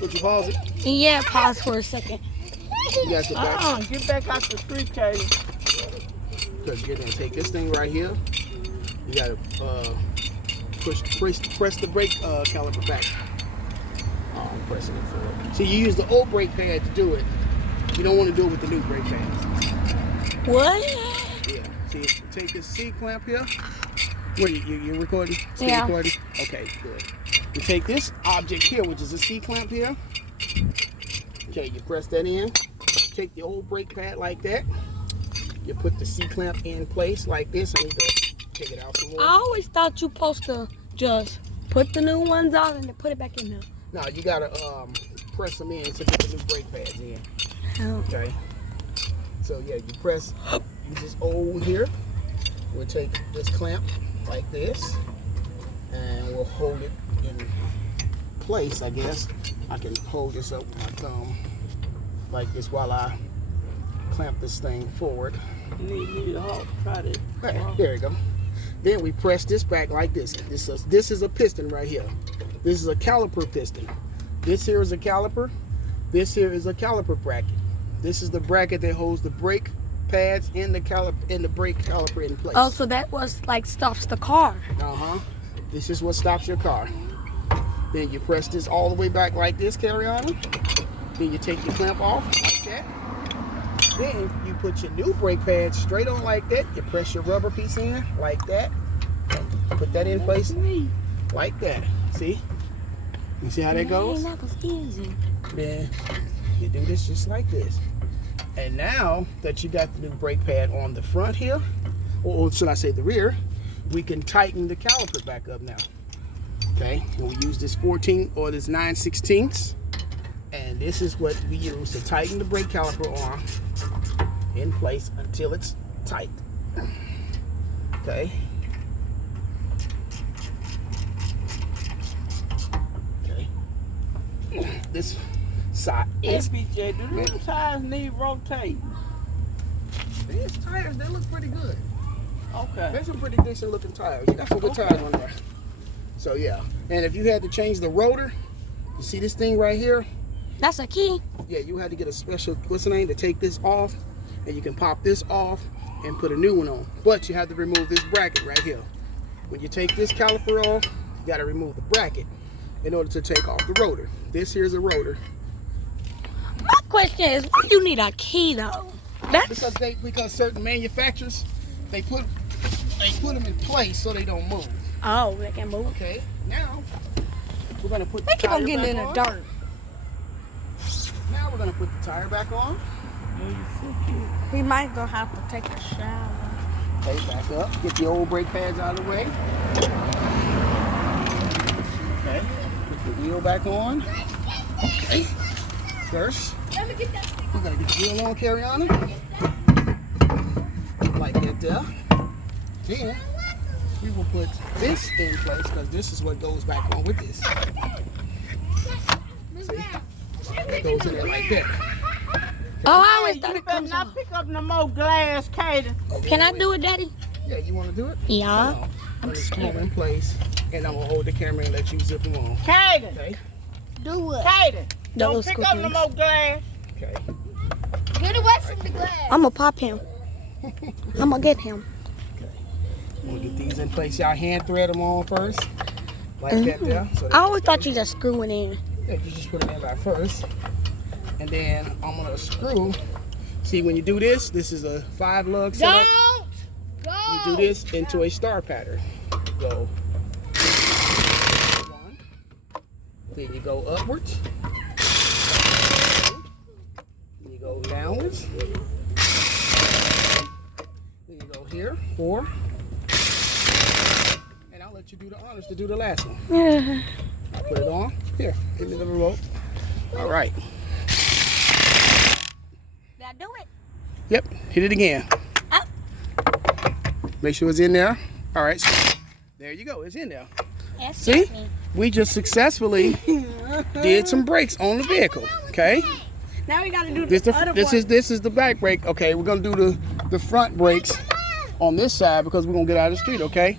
Would you pause it? Yeah, pause for a second. You guys get back. Get back out the street, Katie. Because you're gonna take this thing right here. You gotta press the brake caliper back. Oh, I'm pressing it forward. See, you use the old brake pad to do it. You don't want to do it with the new brake pads. What? Yeah. See, you take this C clamp here. What, you're recording? Still Yeah. recording? Okay, good. You take this object here, which is a C clamp here. Okay, you press that in. Take the old brake pad like that. You put the C clamp in place like this. I need to take it out some more. I always thought you supposed to just put the new ones on and then put it back in there. No, you gotta press them in to get the new brake pads in. Oh. Okay. So yeah, you press. Use this old one here. We'll take this clamp like this, and we'll hold it in place. I guess I can hold this up with my thumb like this while I clamp this thing forward. You need to hold. Try this. Right, there you go. Then we press this back like this. This is a piston right here. This is a caliper piston. This here is a caliper. This here is a caliper bracket. This is the bracket that holds the brake pads and the brake caliper in place. Oh, so that was like stops the car. Uh-huh. This is what stops your car. Then you press this all the way back like this, carry on. Then you take your clamp off like that. Then you put your new brake pad straight on like that. You press your rubber piece in like that. Put that in place like that. See? You see how that goes? That was easy. Then you do this just like this. And now that you got the new brake pad on the front here, or should I say the rear, we can tighten the caliper back up now. Okay, and we use this 14 or this 9/16, and this is what we use to tighten the brake caliper on in place until it's tight. Okay. Okay. This side is. BJ, do these tires need rotating? These tires, they look pretty good. Okay. They're some pretty decent looking tires. You got some good tires on there. So yeah. And if you had to change the rotor, you see this thing right here? That's a key. Yeah, you had to get a special, what's the name, to take this off. And you can pop this off and put a new one on. But you have to remove this bracket right here. When you take this caliper off, you got to remove the bracket in order to take off the rotor. This here's a rotor. My question is, why you need a key though? That's Because certain manufacturers, they put them in place so they don't move. oh, they can move. Okay, now we're gonna put the They keep tire on getting back in the on. dirt. Now we're gonna put the tire back on. He might go have to take a shower. Okay, back up. Get the old brake pads out of the way. Okay, put the wheel back on. Okay. First, we're gonna get the wheel on, carry on it. Like that there. Then we will put this in place because this is what goes back on with this. See? It goes in there like that. Oh, I always Hey, thought you it better comes not off. pick up no more glass, Katie. Can I do it, Daddy? Yeah, you want to do it? Yeah. No. I'm just keep them in place, and I'm gonna hold the camera and let you zip them on. Katie, Okay. Do it. Katie, don't Those pick up no scorpions. more glass. Okay. Get away from the glass. I'm gonna pop him. I'm gonna get him. I'm gonna get these in place. Y'all hand thread them on first, like that there. So I always thought you just screw it in. yeah, you just put it in like first, and then I'm gonna screw. See, when you do this, this is a 5-lug setup. Don't go. You do this into a star pattern. Go 1, then you go upwards, then you go downwards, then you go here 4, and I'll let you do the honors to do the last one. I'll put it on here. Give me the remote. All right. Did I do it? Yep. Hit it again. Up. Make sure it's in there. All right. So there you go. It's in there. Yes, See? We just successfully did some brakes on the vehicle. Okay. Now we gotta do This the other one. is the back brake. Okay. We're gonna do the front brakes on this side because we're gonna get out of the street. Okay.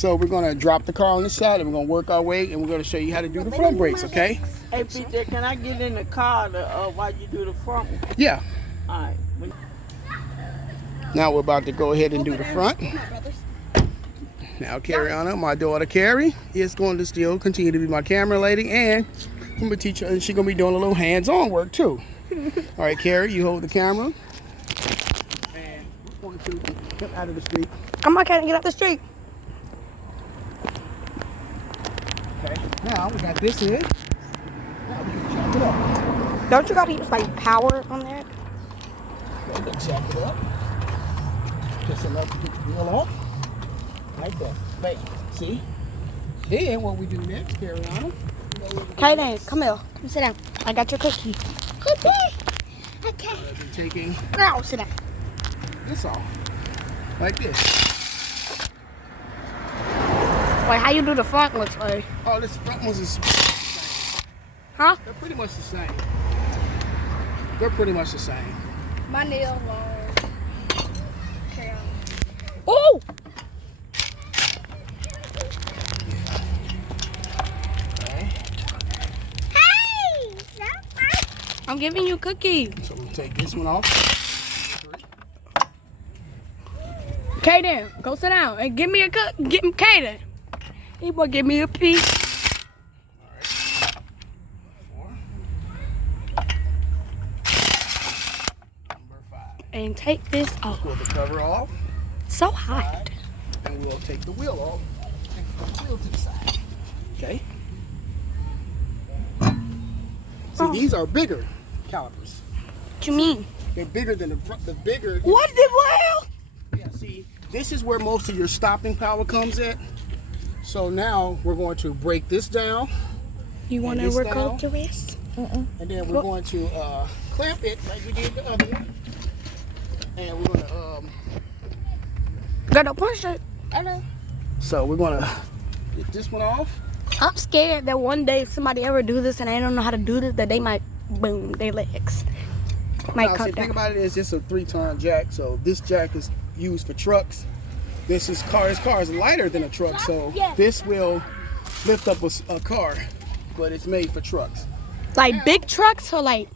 So we're gonna drop the car on the side and we're gonna work our way and we're gonna show you how to do the front brakes, okay? Hey, PJ, can I get in the car while you do the front one? Yeah. All right. Now we're about to go ahead and do the front. Now Carriana, my daughter Carrie, is going to still continue to be my camera lady, and I'm gonna teach her, and she's gonna be doing a little hands-on work too. All right, Carrie, you hold the camera. And we're going to get out of the street. I'm not gonna get up the street. Okay. Now we got this in. Now we can jack it up. Don't you gotta use like power on that? Okay, we can jack it up. Just enough to get the wheel off. Like that. Bam. See? Then what we do next, Carriana? Okay then, come here. Come sit down. I got your cookie. Okay. Okay. We'll be taking Now sit down. this off. Like this. Wait, how you do the front ones, like? Oh, this front one's the same. Huh? They're pretty much the same. They're pretty much the same. My nail long. Okay. Oh! Okay. Hey! I'm giving you a cookie. So we'll take this one off. Okay then, go sit down and give me a cook. Give me Kaden. He boy, give me a piece. Number 5. And take this off. Pull the cover off, So hot. and we'll take the wheel off and put the wheel to the side. Okay. See, these are bigger calipers. What you mean? They're bigger than the front. The bigger. What the hell? Yeah. See, this is where most of your stopping power comes in. So now we're going to break this down, You want to this work down. out the rest? and then we're going to clamp it like we did the other one, and we're going to Got no punch it. So we're gonna get this one off. I'm scared that one day if somebody ever do this and they don't know how to do this, that they might boom their legs. Might Now, come see, down. think about it, it's just a 3-ton jack. So this jack is used for trucks. This car is lighter than a truck, so this will lift up a car, but it's made for trucks. Like big trucks or like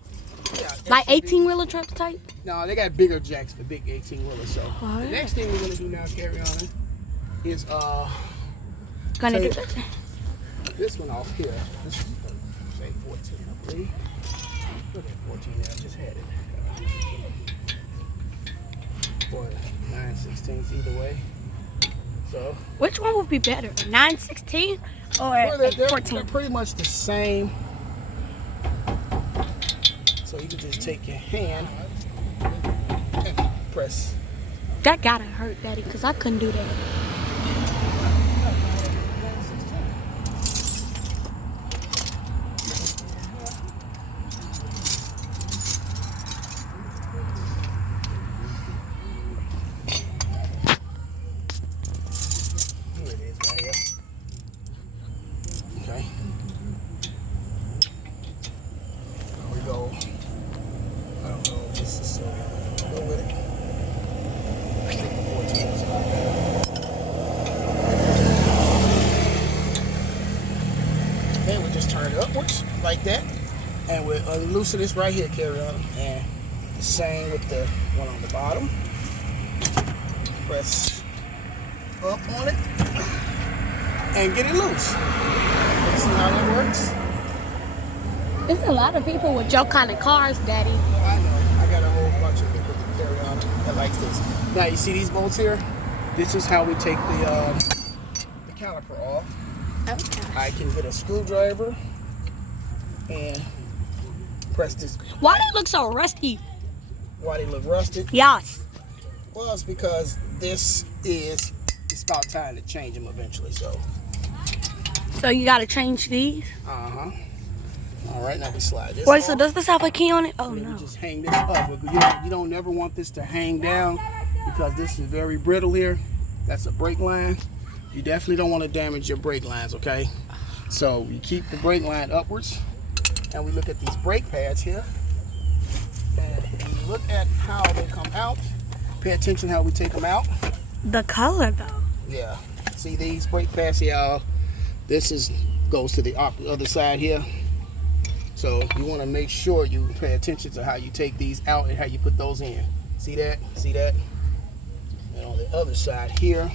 Yeah, 18-wheeler trucks type? No, they got bigger jacks for big 18-wheelers. So Oh, the yeah. next thing we're gonna do now, Carriana, is Gonna do take this. this one off here. This is say 14, I believe. Look at 14 there, I just had it. For 9/16 either way. So Which one would be better? 9/16 or well, they're 14? pretty much the same. So you can just take your hand and press. That gotta hurt, Daddy, because I couldn't do that. Here it is right here. Okay. There we go. I don't know if this is so go with it. Stick the 14 aside. Then we just turn it upwards like that. And we'll loosen this right here, carry on. And the same with the one on the bottom. Press up on it and get it loose. You see how that works? There's a lot of people with your kind of cars, Daddy. I know. I got a whole bunch of people that carry on that likes this. Now you see these bolts here? This is how we take the caliper off. Okay. I can get a screwdriver and press this. Why they look so rusty? Why they look rusted? Yes. Well, it's because it's about time to change them eventually. So, So you gotta change these? All right, now we slide this. Wait, so off. does this have a key on it? Oh We no. just hang this up. You don't never want this to hang down because this is very brittle here. That's a brake line. You definitely don't want to damage your brake lines, okay? So we keep the brake line upwards, and we look at these brake pads here. And we look at how they come out. Pay attention how we take them out. The color though. Yeah. See these brake pads, y'all? This goes to the other side here. So you want to make sure you pay attention to how you take these out and how you put those in. See that? See that? And on the other side here.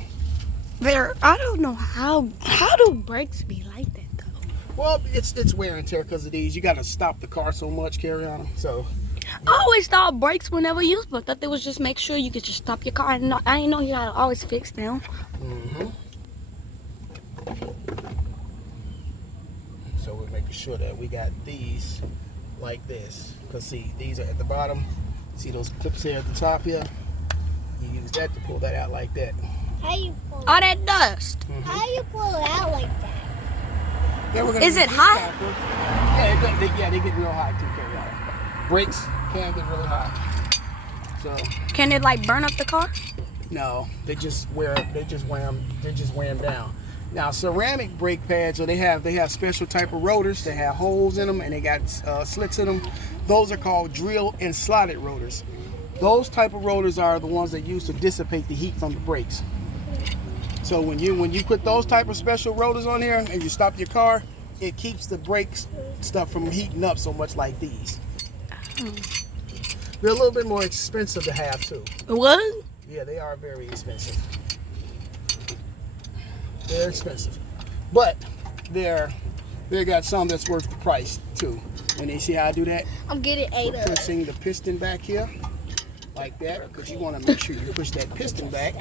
I don't know how do brakes be like that though? Well, it's wear and tear because of these. You got to stop the car so much, Carriana. So I always thought brakes were never used, but thought they was just make sure you could just stop your car. And I didn't know you gotta always fix them. So we're making sure that we got these like this. Because see, these are at the bottom. See those clips here at the top here? You use that to pull that out like that. How you pull? All that dust. How you pull it out like that? Then we're gonna Is use it this hot? capper. They get real hot too, Carriana. Brakes can get really hot. So Can it like burn up the car? no, they just wear them down. Now ceramic brake pads, so they have special type of rotors. They have holes in them and they got slits in them. Those are called drill and slotted rotors. Those type of rotors are the ones that use to dissipate the heat from the brakes. So when you put those type of special rotors on there and you stop your car, it keeps the brakes stuff from heating up so much like these. They're a little bit more expensive to have too. What? Yeah, they are very expensive. They're expensive, but they got some that's worth the price too. And you see how I do that? I'm getting ate up. Pushing the piston back here like that, because you want to make sure you push that piston back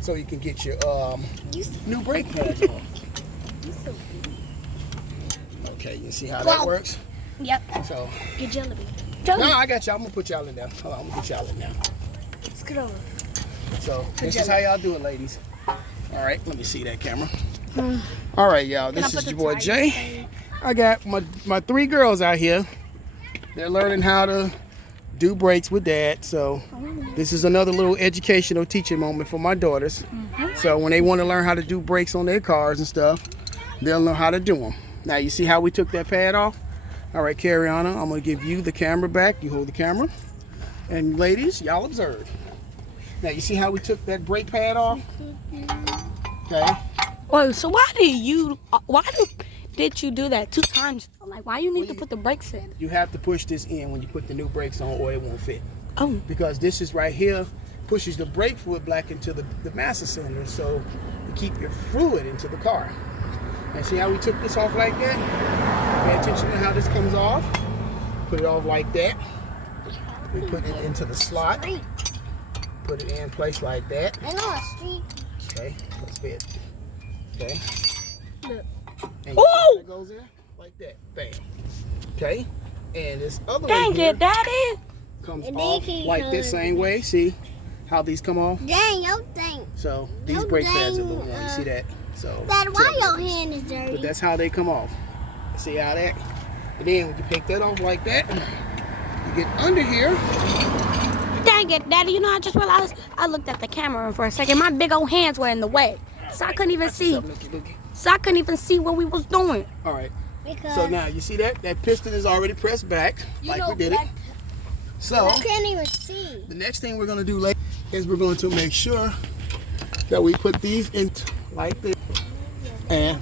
so you can get your new brake pads on. Okay, you see how that works? Yep. So Get jelly. no, I got y'all. I'm gonna put y'all in there. Hold on, I'm gonna put y'all in there. Scoot over. So this is how y'all do it, ladies. All right, let me see that camera. All right, y'all. This is your boy Jay. I got my 3 girls out here. They're learning how to do brakes with Dad. So this is another little educational teaching moment for my daughters. So when they want to learn how to do brakes on their cars and stuff, they'll know how to do them. Now you see how we took that pad off? All right, Carriana, I'm gonna give you the camera back. You hold the camera, and ladies, y'all observe. Now you see how we took that brake pad off? Okay. Wait, so why did you do that 2 times? Like, why you need to put the brakes in? You have to push this in when you put the new brakes on, or it won't fit. Oh, Because this is right here pushes the brake fluid back into the master cylinder, so you keep your fluid into the car. And see how we took this off like that? Pay attention to how this comes off. Put it off like that. We put it into the slot. Put it in place like that. I know a street. Okay, let's fit. Okay. Look. And you see how that goes in? Like that. Bam. Okay. And this other dang one here it, Daddy. comes And off they can like this hold same way. See how these come off? Dang, your thing. So these No, brake pads are the dang, one. You see that? So Dad, why tell your me. hand is dirty? But that's how they come off. See how that? And then when you pick that off like that, you get under here. Dang it, Daddy. You know, I just realized I looked at the camera for a second. My big old hands were in the way. So I couldn't even see. So I couldn't even see what we was doing. All right. Because So now you see that? That piston is already pressed back like we did it. So I can't even see. the next thing we're going to do later is we're going to make sure that we put these in like this. And